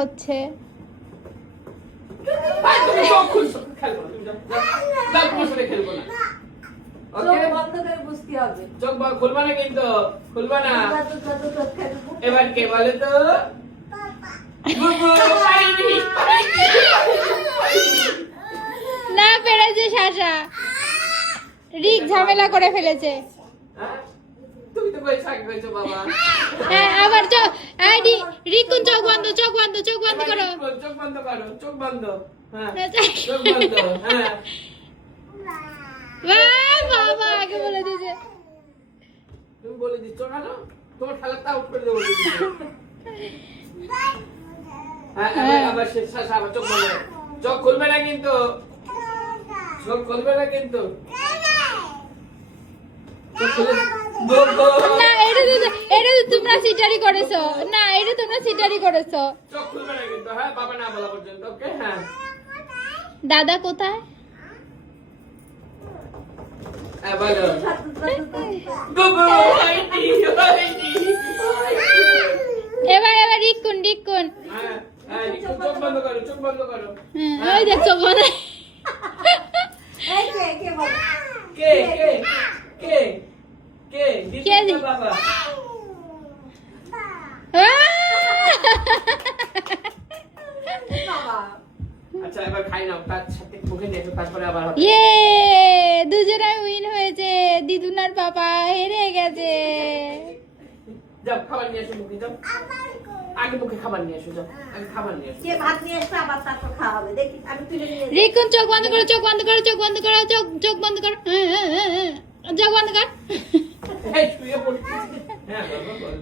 হচ্ছে। তুমি চোখ খুলছো, খেলবো না, তুমি যাও, যাও, তোমার সাথে খেলবো না। ওকে, বন্ধ করে বুঝতে হবে। চোখ খুলবা না কিন্তু, খুলবা না। এবার কে বলে তো? বুবু, পাইনি, পাইনি। না পেরেছে শাসা, রিক ঝামেলা করে ফেলেছে। হ্যাঁ? তুমি তো কই ছাক কইছো বাবা। হ্যাঁ আবার রিকুন চোখ বন্ধ, চোখ বন্ধ, চোখ বন্ধ করো। চোখ বন্ধ করো, চোখ বন্ধ। হ্যাঁ, না, চোখ বন্ধ। হ্যাঁ, বাবা আগে বলে দিয়েছে। তুমি বলে দিচ্ছ কেন? তোমার খেলাটা আউট করে দেবো। হ্যাঁ, আবার শেষ, আবার চোখ বন্ধ। চোখ খুলবে না কিন্তু, চোখ খুলবে না কিন্তু। চোখ খুলে না এটা তো তোমরা সিটারি করেছো, না এটা তোমরা সিটারি করেছো। চোখ খুলবে না কিন্তু, হ্যাঁ, বাবা না বলা পর্যন্ত। ওকে, হ্যাঁ। দাদা কোথায়? হ্যাঁ, বলো। বুবু, হয়নি, হয়নি। এবার রিকুন। হ্যাঁ, হ্যাঁ, চোখ বন্ধ করো, চোখ বন্ধ করো। ওই দেখ চোখ বন্ধ। এই কে বলে? কে কে কে কে দিদি বাবা। বাবা আচ্ছা, এবার খাই নাও, তার সাথে মুখে নিয়ে এসো, তারপরে আবার হবে। ইয়ে দুজনাই উইন হয়েছে, দিদুনার পাপা হেরে গেছে। যাও খাবার নিয়ে এসো, মুখে যাও, আগে মুখে খাবার নিয়ে এসো, যাও আগে খাবার নিয়ে এসো। কে ভাত নিয়ে আসবে আবার তারপর খাওয়া হবে। দেখি আমি তুলে নিয়ে যাই। রিকুন চোখ বন্ধ করো, চোখ বন্ধ করো, চোখ বন্ধ করো, চোখ বন্ধ করো, চোখ বন্ধ কর। এই শুয়ে পড়ছিস। হ্যাঁ বাবা বল।